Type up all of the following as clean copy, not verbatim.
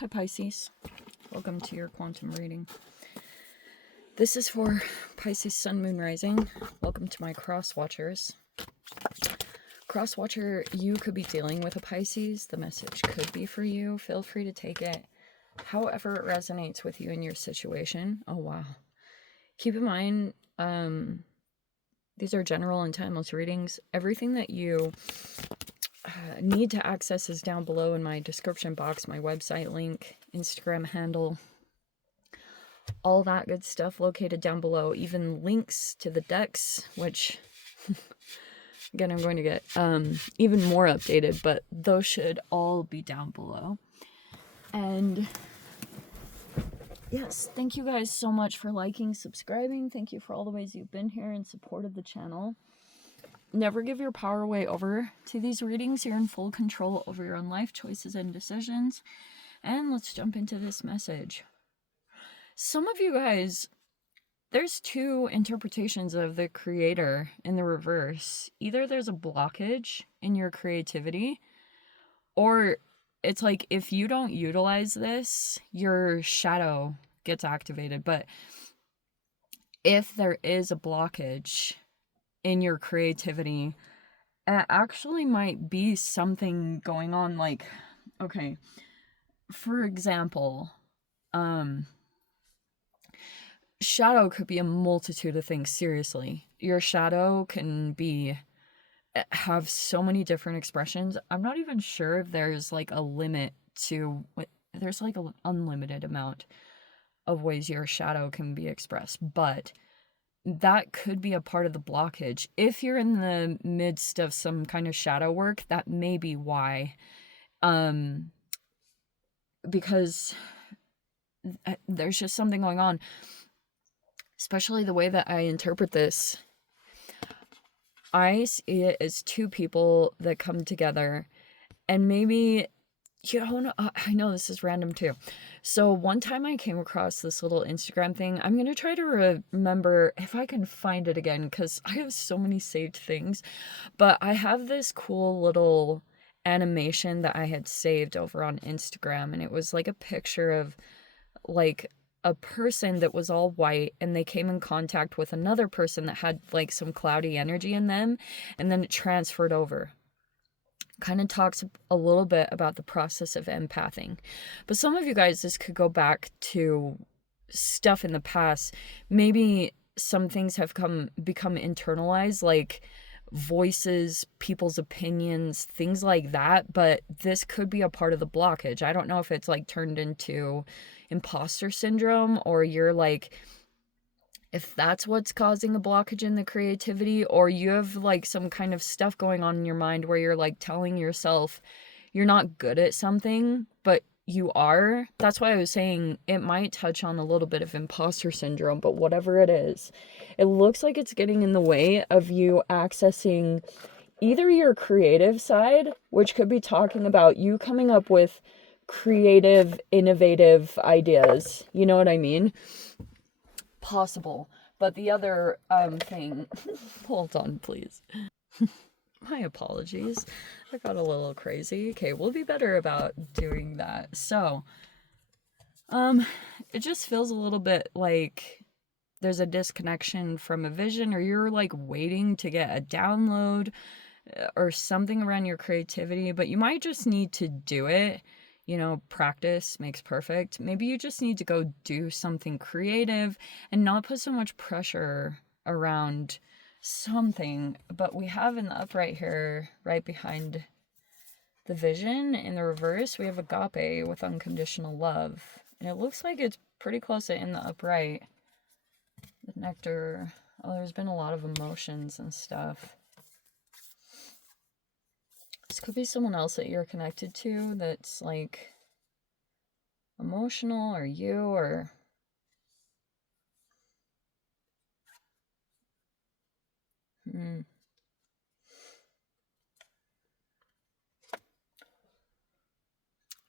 Hi Pisces, welcome to your quantum reading. This is for Pisces Sun, Moon, Rising. Welcome to my cross watchers. Cross watcher, you could be dealing with a Pisces. The message could be for you. Feel free to take it however it resonates with you in your situation. Oh wow. Keep in mind, these are general and timeless readings. Everything that you need to access is down below in my description box, my website link, Instagram handle, all that good stuff located down below, even links to the decks, which again I'm going to get even more updated, but those should all be down below. And yes, thank you guys so much for liking, subscribing. Thank you for all the ways you've been here and supported the channel. Never give your power away over to these readings. You're in full control over your own life choices and decisions. And let's jump into this message. Some of you guys, there's two interpretations of the creator in the reverse. Either there's a blockage in your creativity, or it's like if you don't utilize this, your shadow gets activated. But if there is a blockage in your creativity, it actually might be something going on. Like, okay, for example, shadow could be a multitude of things. Seriously, your shadow can have so many different expressions. I'm not even sure if there's like a limit to there's like an unlimited amount of ways your shadow can be expressed, but that could be a part of the blockage. If you're in the midst of some kind of shadow work, that may be why. Because there's just something going on. Especially the way that I interpret this. I see it as two people that come together, and maybe, you know, I know this is random too. So one time I came across this little Instagram thing. I'm going to try to remember if I can find it again, because I have so many saved things. But I have this cool little animation that I had saved over on Instagram, and it was like a picture of like a person that was all white, and they came in contact with another person that had like some cloudy energy in them, and then it transferred over. Kind of talks a little bit about the process of empathing. But some of you guys, this could go back to stuff in the past. Maybe some things have become internalized, like voices, people's opinions, things like that. But this could be a part of the blockage. I don't know if it's like turned into imposter syndrome, or you're like, if that's what's causing a blockage in the creativity, or you have like some kind of stuff going on in your mind where you're like telling yourself you're not good at something, but you are. That's why I was saying it might touch on a little bit of imposter syndrome, but whatever it is, it looks like it's getting in the way of you accessing either your creative side, which could be talking about you coming up with creative, innovative ideas. You know what I mean? Possible. But the other thing, hold on please. My apologies, I got a little crazy. Okay, we'll be better about doing that. So it just feels a little bit like there's a disconnection from a vision, or you're like waiting to get a download or something around your creativity, but you might just need to do it. You know, practice makes perfect. Maybe you just need to go do something creative and not put so much pressure around something. But we have in the upright here, right behind the vision, in the reverse, we have agape with unconditional love. And it looks like it's pretty close to in the upright. The nectar. Oh, there's been a lot of emotions and stuff. This could be someone else that you're connected to that's like emotional, or you, or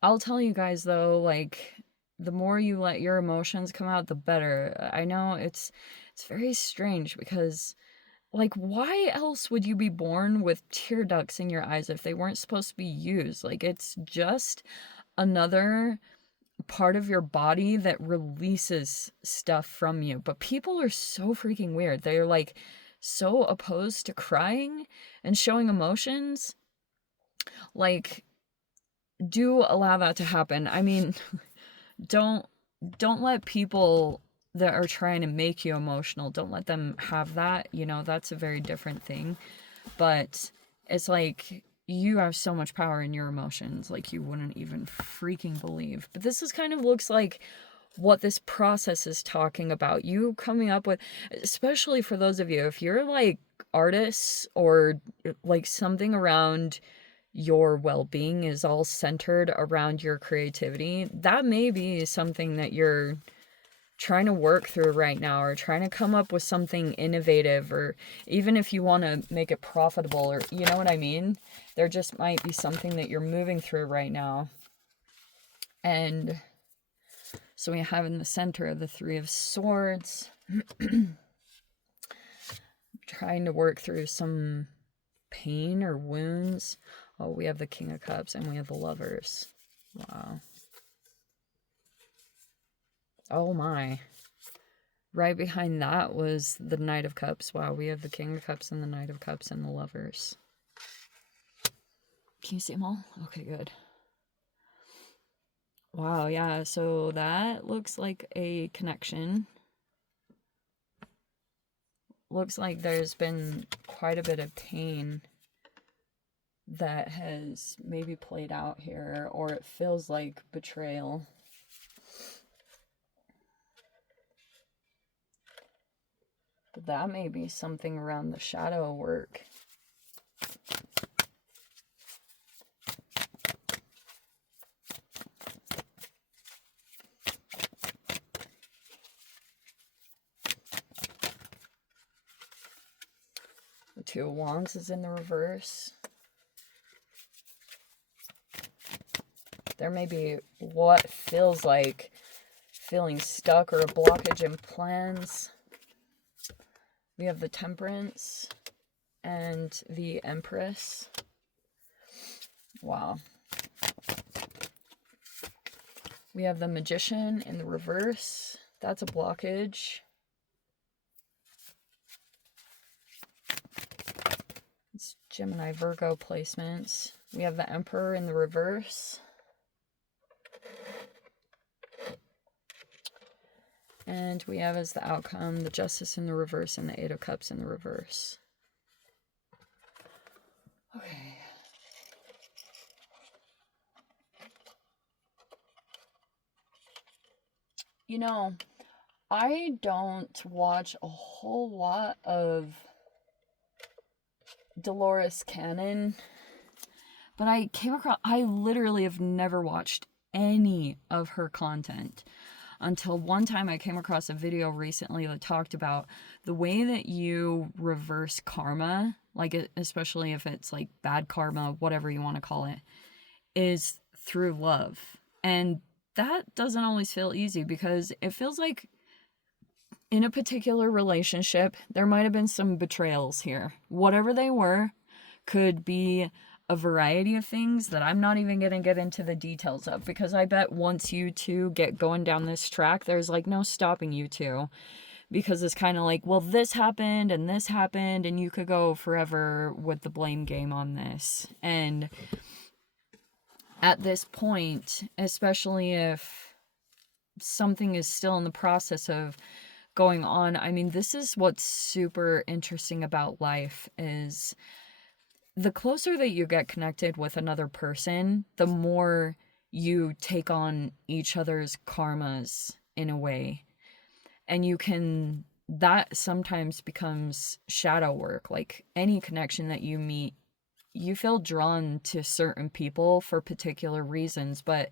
I'll tell you guys though, like, the more you let your emotions come out, the better. I know it's very strange, because like, why else would you be born with tear ducts in your eyes if they weren't supposed to be used? Like, it's just another part of your body that releases stuff from you. But people are so freaking weird. They're like so opposed to crying and showing emotions. Like, do allow that to happen. I mean, don't let people that are trying to make you emotional, don't let them have that. You know, that's a very different thing. But it's like, you have so much power in your emotions, like you wouldn't even freaking believe. But this is kind of looks like what this process is talking about. You coming up with, especially for those of you, if you're like artists or like something around your well-being is all centered around your creativity, that may be something that you're trying to work through right now, or trying to come up with something innovative, or even if you want to make it profitable, or you know what I mean? There just might be something that you're moving through right now. And so we have in the center the Three of Swords. Trying to work through some pain or wounds. Oh, we have the King of Cups and we have the Lovers. Wow. Oh my. Right behind that was the Knight of Cups. Wow, we have the King of Cups and the Knight of Cups and the Lovers. Can you see them all? Okay, good. Wow, yeah, so that looks like a connection. Looks like there's been quite a bit of pain that has maybe played out here, or it feels like betrayal. That may be something around the shadow work. The Two of Wands is in the reverse. There may be what feels like feeling stuck or a blockage in plans. We have the Temperance and the Empress. Wow. We have the Magician in the reverse. That's a blockage. It's Gemini Virgo placements. We have the Emperor in the reverse. And we have as the outcome the Justice in the reverse and the Eight of Cups in the reverse. Okay. You know, I don't watch a whole lot of Dolores Cannon, but I literally have never watched any of her content until one time I came across a video recently that talked about the way that you reverse karma, like especially if it's like bad karma, whatever you want to call it, is through love. And that doesn't always feel easy, because it feels like in a particular relationship, there might have been some betrayals here. Whatever they were, could be a variety of things that I'm not even going to get into the details of, because I bet once you two get going down this track, there's like no stopping you two, because it's kind of like, well, this happened, and you could go forever with the blame game on this. And at this point, especially if something is still in the process of going on, I mean, this is what's super interesting about life, is the closer that you get connected with another person, the more you take on each other's karmas in a way. And that sometimes becomes shadow work. Like any connection that you meet, you feel drawn to certain people for particular reasons. But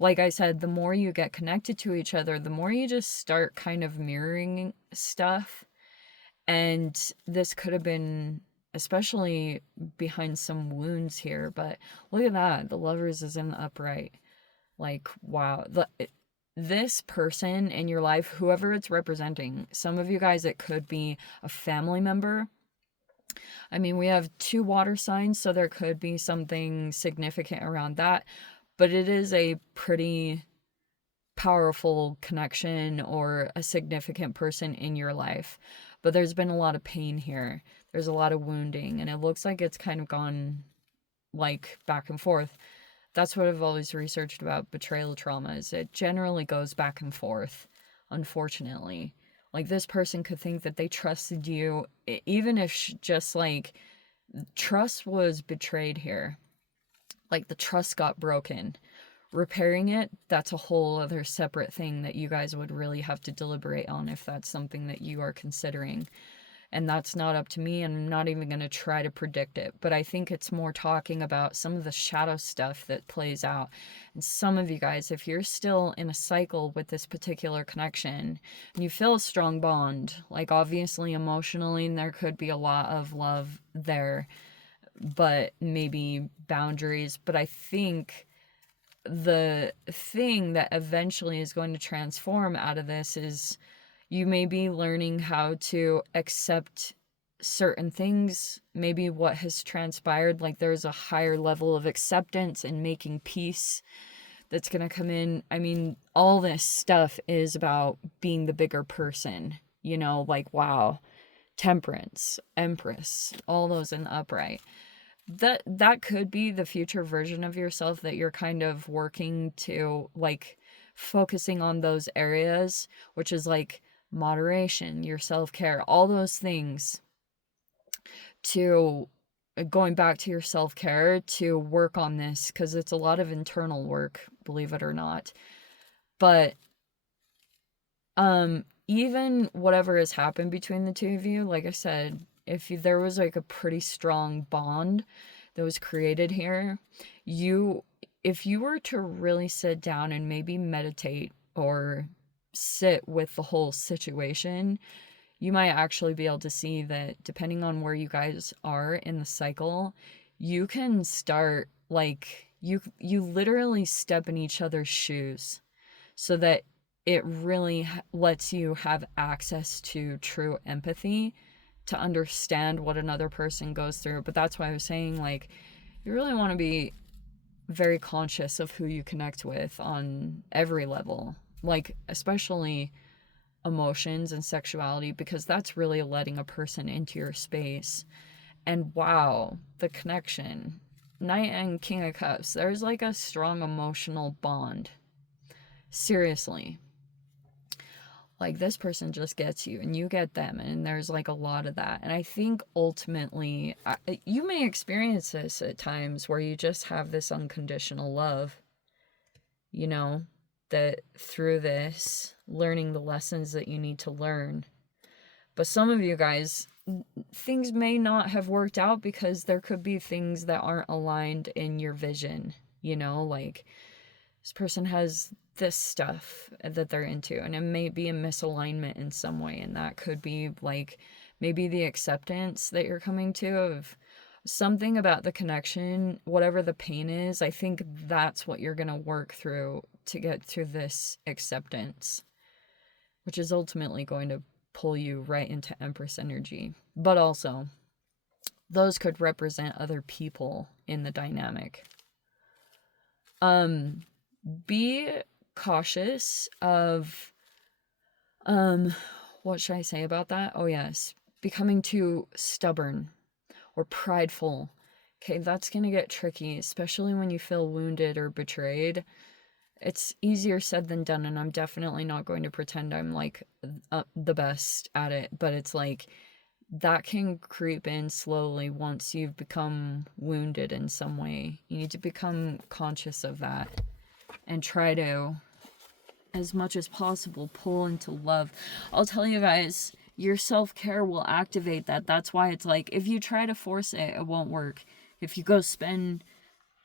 like I said, the more you get connected to each other, the more you just start kind of mirroring stuff. And this could have been especially behind some wounds here, but look at that, the Lovers is in the upright. Like, wow, this person in your life, whoever it's representing, some of you guys, it could be a family member. I mean, we have 2 water signs, so there could be something significant around that, but it is a pretty powerful connection or a significant person in your life. But there's been a lot of pain here. There's a lot of wounding, and it looks like it's kind of gone like back and forth. That's what I've always researched about betrayal trauma, is it generally goes back and forth, unfortunately. Like, this person could think that they trusted you, even if just like trust was betrayed here. Like, the trust got broken. Repairing it, that's a whole other separate thing that you guys would really have to deliberate on if that's something that you are considering. And that's not up to me, and I'm not even going to try to predict it. But I think it's more talking about some of the shadow stuff that plays out. And some of you guys, if you're still in a cycle with this particular connection, and you feel a strong bond, like obviously emotionally, and there could be a lot of love there, but maybe boundaries. But I think the thing that eventually is going to transform out of this is you may be learning how to accept certain things, maybe what has transpired, like there's a higher level of acceptance and making peace that's going to come in. I mean, all this stuff is about being the bigger person, you know, like, wow, Temperance, Empress, all those in the upright. That could be the future version of yourself that you're kind of working to, like, focusing on those areas, which is like moderation, your self-care, all those things, to going back to your self-care to work on this, because it's a lot of internal work, believe it or not. But even whatever has happened between the two of you, like I said, if there was like a pretty strong bond that was created here, if you were to really sit down and maybe meditate or sit with the whole situation, you might actually be able to see that depending on where you guys are in the cycle, you can start, like, you literally step in each other's shoes, so that it really lets you have access to true empathy to understand what another person goes through. But that's why I was saying, like, you really want to be very conscious of who you connect with on every level, like especially emotions and sexuality, because that's really letting a person into your space. And wow, the connection, Knight and King of Cups, there's like a strong emotional bond. Seriously. Like, this person just gets you and you get them, and there's like a lot of that. And I think ultimately, you may experience this at times where you just have this unconditional love, you know, that through this, learning the lessons that you need to learn. But some of you guys, things may not have worked out because there could be things that aren't aligned in your vision, you know, like this person has this stuff that they're into, and it may be a misalignment in some way, and that could be like maybe the acceptance that you're coming to of something about the connection, whatever the pain is. I think that's what you're going to work through to get through this acceptance, which is ultimately going to pull you right into Empress energy. But also, those could represent other people in the dynamic. Be cautious of, what should I say about that? Oh yes, becoming too stubborn or prideful. Okay, that's gonna get tricky, especially when you feel wounded or betrayed. It's easier said than done, and I'm definitely not going to pretend I'm like the best at it, but it's like that can creep in slowly once you've become wounded in some way. You need to become conscious of that and try to, as much as possible, pull into love. I'll tell you guys, your self-care will activate that. That's why it's like, if you try to force it, it won't work. If you go spend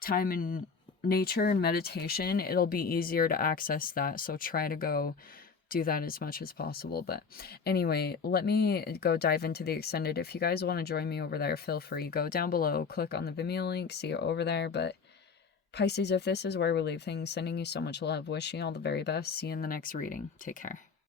time in nature and meditation, it'll be easier to access that. So try to go do that as much as possible. But anyway, let me go dive into the extended. If you guys want to join me over there, feel free. Go down below, click on the Vimeo link, see it over there. But Pisces, if this is where we leave things, sending you so much love, wishing you all the very best. See you in the next reading. Take care.